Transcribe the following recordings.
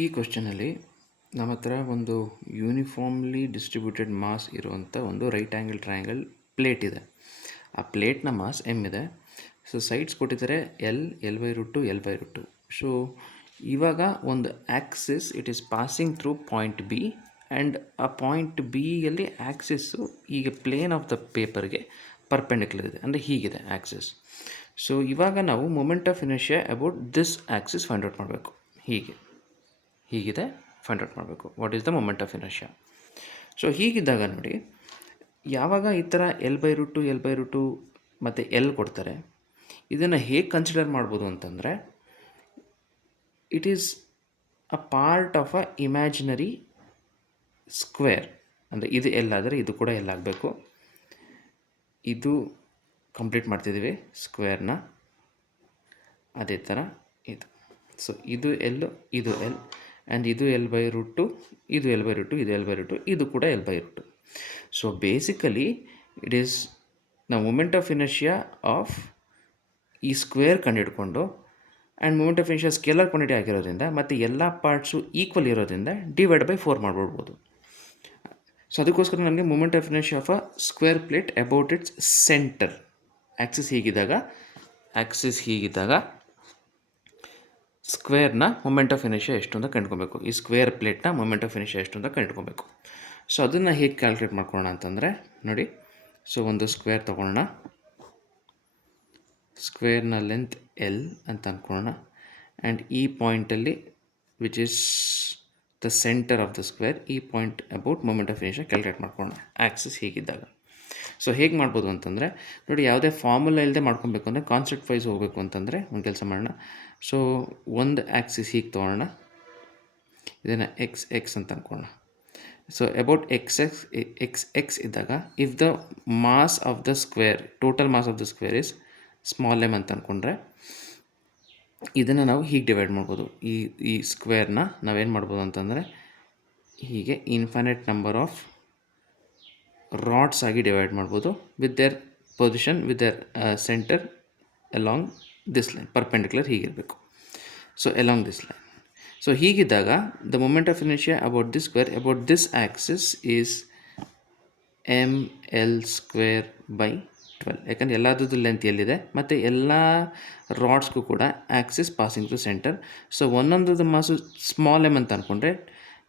ಈ ಕ್ವಶನಲ್ಲಿ ನಮ್ಮ ಹತ್ರ ಒಂದು ಯೂನಿಫಾರ್ಮ್ಲಿ ಡಿಸ್ಟ್ರಿಬ್ಯೂಟೆಡ್ ಮಾಸ್ ಇರುವಂಥ ಒಂದು ರೈಟ್ ಆ್ಯಂಗಲ್ ಟ್ರಯಾಂಗಲ್ ಪ್ಲೇಟ್ ಇದೆ. ಆ ಪ್ಲೇಟ್ನ ಮಾಸ್ ಎಮ್ ಇದೆ. ಸೊ ಸೈಡ್ಸ್ ಕೊಟ್ಟಿದ್ದಾರೆ L/√2 ಸೊ ಇವಾಗ ಒಂದು axis it is passing through point B and ಆ ಪಾಯಿಂಟ್ ಬಿಯಲ್ಲಿ ಆ್ಯಕ್ಸಿಸ್ಸು ಈಗ ಪ್ಲೇನ್ ಆಫ್ ದ ಪೇಪರ್ಗೆ ಪರ್ಪೆಂಡಿಕ್ಯುಲರ್ ಇದೆ, ಅಂದರೆ ಹೀಗಿದೆ ಆ್ಯಕ್ಸಿಸ್. ಸೊ ಇವಾಗ ನಾವು moment of inertia about this axis find out ಮಾಡಬೇಕು. ಹೀಗಿದೆ ಫೈಂಡ್ ಔಟ್ ಮಾಡಬೇಕು. What is the moment of inertia. So ಹೀಗಿದ್ದಾಗ ನೋಡಿ, ಯಾವಾಗ ಈ ಥರ L/√2 ಮತ್ತು L ಕೊಡ್ತಾರೆ, ಇದನ್ನು ಹೇಗೆ ಕನ್ಸಿಡರ್ ಮಾಡ್ಬೋದು ಅಂತಂದರೆ, it is a part of a imaginary square. ಅಂದರೆ ಇದು L ಆದರೆ ಇದು ಕೂಡ L ಆಗಬೇಕು. ಇದು ಕಂಪ್ಲೀಟ್ ಮಾಡ್ತಿದ್ದೀವಿ ಸ್ಕ್ವೇರ್ನ. ಅದೇ ಥರ ಇದು. ಸೊ ಇದು L, ಇದು L ಆ್ಯಂಡ್ ಇದು L/√2, ಇದು L/√2, ಇದು L/√2, ಇದು ಕೂಡ L/√2. So basically it is ನಾವು ಮೂಮೆಂಟ್ ಆಫ್ ಇನರ್ಷಿಯಾ ಆಫ್ ಈ ಸ್ಕ್ವೇರ್ ಕಂಡುಹಿಡ್ಕೊಂಡು and moment of inertia scalar quantity ಆಗಿರೋದ್ರಿಂದ ಮತ್ತು ಎಲ್ಲ ಪಾರ್ಟ್ಸು ಈಕ್ವಲ್ ಇರೋದ್ರಿಂದ ಡಿವೈಡ್/4 ಮಾಡ್ಬಿಡ್ಬೋದು. ಸೊ ಅದಕ್ಕೋಸ್ಕರ ನಮಗೆ moment of inertia of a square plate about its centre axis ಹೀಗಿದ್ದಾಗ ಸ್ಕ್ವೇರ್ನ ಮೂಮೆಂಟ್ ಆಫ್ ಇನರ್ಷಿಯಾ ಎಷ್ಟು ಅಂತ ಕಂಡುಕೊಬೇಕು. ಈ ಸ್ಕ್ವೇರ್ ಪ್ಲೇಟ್ನ ಮೂಮೆಂಟ್ ಆಫ್ ಇನರ್ಷಿಯಾ ಎಷ್ಟು ಅಂತ ಕಂಡುಕೊಬೇಕು. ಸೊ ಅದನ್ನು ಹೇಗೆ ಕ್ಯಾಲ್ಕುಲೇಟ್ ಮಾಡ್ಕೊಳ್ಳೋಣ ಅಂತಂದರೆ ನೋಡಿ, ಸೊ ಒಂದು ಸ್ಕ್ವೇರ್ ತೊಗೊಳ್ಳೋಣ. ಸ್ಕ್ವೇರ್ನ ಲೆಂತ್ L ಅಂತ ಅಂದ್ಕೊಳ್ಳೋಣ. ಆ್ಯಂಡ್ ಈ ಪಾಯಿಂಟಲ್ಲಿ which is the centre of the square, ಈ point about moment of inertia calculate ಮಾಡ್ಕೊಳ್ಳೋಣ ಆ್ಯಕ್ಸಿಸ್ ಹೀಗಿದ್ದಾಗ. ಸೊ ಹೇಗೆ ಮಾಡ್ಬೋದು ಅಂತಂದರೆ ನೋಡಿ, ಯಾವುದೇ ಫಾರ್ಮುಲಾ ಇಲ್ಲದೆ ಮಾಡ್ಕೊಬೇಕು ಅಂದರೆ ಕಾನ್ಸೆಪ್ಟ್ ವೈಸ್ ಹೋಗಬೇಕು ಅಂತಂದರೆ ಒಂದು ಕೆಲಸ ಮಾಡೋಣ. ಸೊ ಒಂದು ಆ್ಯಕ್ಸಿಸ್ ಹೀಗೆ ತೊಗೊಳ್ಳೋಣ, ಇದನ್ನು ಎಕ್ಸ್ ಅಂತ ಅಂದ್ಕೊಳ್ಳೋಣ. ಸೊ ಅಬೌಟ್ ಎಕ್ಸ್ ಇದ್ದಾಗ if the mass of the square, total mass of the square is small M ಅಂತ ಅಂದ್ಕೊಂಡ್ರೆ ಇದನ್ನು ನಾವು ಹೀಗೆ ಡಿವೈಡ್ ಮಾಡ್ಬೋದು. ಈ ಸ್ಕ್ವೇರ್ನ ನಾವೇನು ಮಾಡ್ಬೋದು ಅಂತಂದರೆ ಹೀಗೆ ಇನ್ಫೈನೈಟ್ ನಂಬರ್ ಆಫ್ ರಾಡ್ಸ್ ಆಗಿ ಡಿವೈಡ್ ಮಾಡ್ಬೋದು with their position, with their centre along this line, perpendicular ಹೀಗಿರಬೇಕು. So along this line. So ಹೀಗಿದ್ದಾಗ the moment of inertia about this square about this axis is mL²/12. ಯಾಕಂದರೆ ಎಲ್ಲದರದ್ದು length ಎಲ್ಲಿದೆ ಮತ್ತು ಎಲ್ಲ ರಾಡ್ಸ್ಗೂ ಕೂಡ axis passing to centre. So ಒಂದೊಂದು ಮಾಸು ಸ್ಮಾಲ್ ಎಮ್ ಅಂತ ಅಂದ್ಕೊಂಡ್ರೆ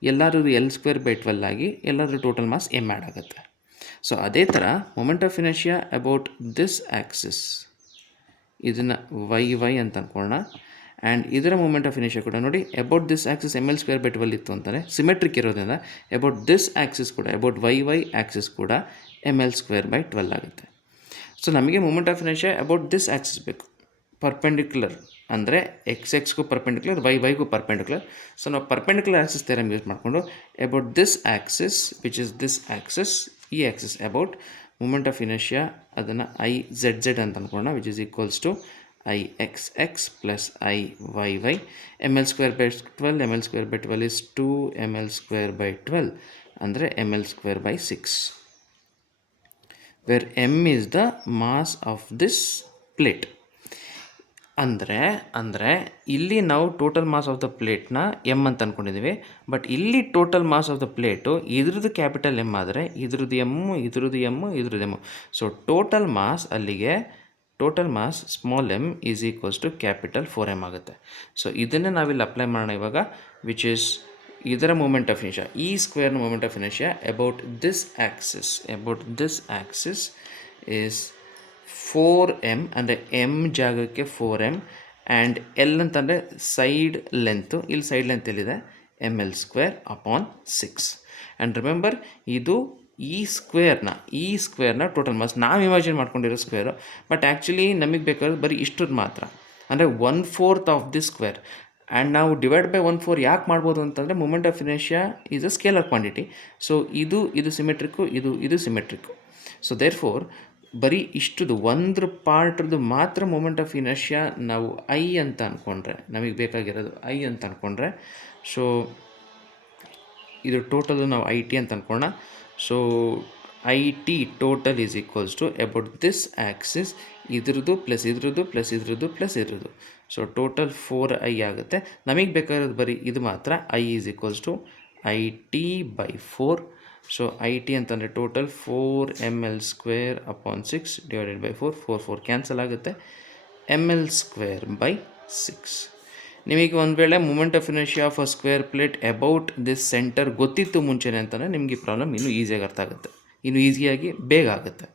ಎಲ್ಲರದ್ದು L²/12 ಆಗಿ ಎಲ್ಲಾದರೂ ಟೋಟಲ್ ಮಾಸ್ ಎಮ್ ಆ್ಯಡ್ ಆಗುತ್ತೆ. ಸೊ ಅದೇ ಥರ moment of inertia about this Axis, ಇದನ್ನು ವೈ ಅಂತ ಅಂದ್ಕೊಳ್ಳೋಣ. ಆ್ಯಂಡ್ ಇದರ ಮೂಮೆಂಟ್ ಆಫ್ ಇನರ್ಷಿಯಾ ಕೂಡ ನೋಡಿ, ಅಬೌಟ್ ದಿಸ್ ಆ್ಯಕ್ಸಿಸ್ mL²/12 ಇತ್ತು ಅಂತಾರೆ, ಸಿಮೆಟ್ರಿಕ್ ಇರೋದ್ರಿಂದ ಅಬೌಟ್ ದಿಸ್ ಆ್ಯಕ್ಸಿಸ್ ಕೂಡ, ಅಬೌಟ್ ವೈ ಆ್ಯಕ್ಸಿಸ್ ಕೂಡ mL²/12 ಆಗುತ್ತೆ. ಸೊ ನಮಗೆ moment of inertia about this axis ಬೇಕು, ಪರ್ಪೆಂಡಿಕ್ಯುಲರ್ ಅಂದರೆ ಎಕ್ಸ್ಗೂ ಪರ್ಪೆಂಡಿಕ್ಯುಲರ್, ವೈಗೂ ಪರ್ಪೆಂಡಿಕ್ಯುಲರ್. ಸೊ ನಾವು ಪರ್ಪೆಂಡಿಕ್ಯುಲರ್ ಆ್ಯಕ್ಸಿಸ್ ಥಿಯರಮ್ ಯೂಸ್ ಮಾಡಿಕೊಂಡು about this axis which is this axis, ಈ axis about moment of inertia ಅದನ್ನು IZZ ಅಂತ ಅಂದ್ಕೊಳ್ಳೋಣ, which is equals to IXX plus IYY. mL²/12 is 2 mL²/12 ಅಂದರೆ mL²/6, where m is the mass of this plate. ಅಂದರೆ ಇಲ್ಲಿ ನಾವು total mass of the ಪ್ಲೇಟ್ನ M ಅಂತ ಅಂದ್ಕೊಂಡಿದ್ದೀವಿ, ಬಟ್ ಇಲ್ಲಿ total mass of the plate ಇದ್ರದ್ದು ಕ್ಯಾಪಿಟಲ್ ಎಮ್ ಆದರೆ ಇದ್ರದ್ದು ಎಮ್ಮು, ಇದ್ರದ್ದು ಎಮ್ಮು, ಇದ್ರದ್ದು ಎಮ್ಮು. ಸೊ ಟೋಟಲ್ ಮಾಸ್ ಅಲ್ಲಿಗೆ total mass small M is equals to capital 4M ಆಗುತ್ತೆ. ಸೊ ಇದನ್ನೇ ನಾವಿಲ್ಲಿ ಅಪ್ಲೈ ಮಾಡೋಣ ಇವಾಗ, ವಿಚ್ ಈಸ್ ಇದರ ಮೂಮೆಂಟ್ ಆಫ್ ಇನರ್ಷಿಯಾ, ಈ ಸ್ಕ್ವೇರ್ನ moment of inertia about this axis is 4M, ಅಂದರೆ ಎಮ್ ಜಾಗಕ್ಕೆ 4M ಆ್ಯಂಡ್ ಎಲ್ ಅಂತಂದರೆ ಸೈಡ್ ಲೆಂತು, ಇಲ್ಲಿ ಸೈಡ್ ಲೆಂತ್ ಎಲ್ಲಿದೆ mL²/6. ಆ್ಯಂಡ್ ರಿಮೆಂಬರ್, ಇದು ಈ ಸ್ಕ್ವೇರ್ನ ಟೋಟಲ್ ಮಾಸ್ ನಾವು ಇಮ್ಯಾಜಿನ್ ಮಾಡ್ಕೊಂಡಿರೋ ಸ್ಕ್ವೇರು, ಬಟ್ ಆ್ಯಕ್ಚುಲಿ ನಮಗೆ ಬೇಕಾದ್ರೆ ಬರೀ ಇಷ್ಟದ್ದು ಮಾತ್ರ, ಅಂದರೆ 1/4 ಆಫ್ ದಿಸ್ ಸ್ಕ್ವೇರ್. ಆ್ಯಂಡ್ ನಾವು ಡಿವೈಡ್/1/4 ಯಾಕೆ ಮಾಡ್ಬೋದು ಅಂತಂದರೆ moment of inertia is a scalar quantity. So ಇದು ಸಿಮೆಟ್ರಿಕ್ಕು, ಇದು ಸಿಮೆಟ್ರಿಕ್ಕು. ಸೊ ದೇರ್ ಫೋರ್ ಬರೀ ಇಷ್ಟದು ಒಂದ್ರ ಪಾರ್ಟ್ರದ್ದು ಮಾತ್ರ ಮೂಮೆಂಟ್ ಆಫ್ ಇನರ್ಷಿಯಾ ನಾವು ಐ ಅಂತ ಅಂದ್ಕೊಂಡ್ರೆ, ನಮಗೆ ಬೇಕಾಗಿರೋದು ಐ ಅಂತ ಅಂದ್ಕೊಂಡ್ರೆ, ಸೊ ಇದು ಟೋಟಲು ನಾವು IT ಅಂತ ಅಂದ್ಕೊಳ್ಳೋಣ. So I T total is equals to about this axis ಇದ್ರದ್ದು ಪ್ಲಸ್ ಇದ್ರದ್ದು ಪ್ಲಸ್ ಇದ್ರದ್ದು ಪ್ಲಸ್ ಇದ್ರದ್ದು. ಸೊ ಟೋಟಲ್ 4i ಆಗುತ್ತೆ. ನಮಗೆ ಬೇಕಾಗಿರೋದು ಬರೀ ಇದು ಮಾತ್ರ. I is equals to I T by 4. So I T ಅಂತಂದರೆ total 4ml² upon 6 divided by 4 cancel ಆಗುತ್ತೆ. ml² by 6. ನಿಮಗೆ ಒಂದು ವೇಳೆ moment of inertia of a square plate about this centre ಗೊತ್ತಿತ್ತು ಮುಂಚೆನೇ ಅಂತಂದರೆ ನಿಮಗೆ ಈ ಪ್ರಾಬ್ಲಮ್ ಇನ್ನೂ ಈಸಿಯಾಗಿ ಅರ್ಥ ಆಗುತ್ತೆ, ಇನ್ನೂ ಈಸಿಯಾಗಿ ಬೇಗ ಆಗುತ್ತೆ.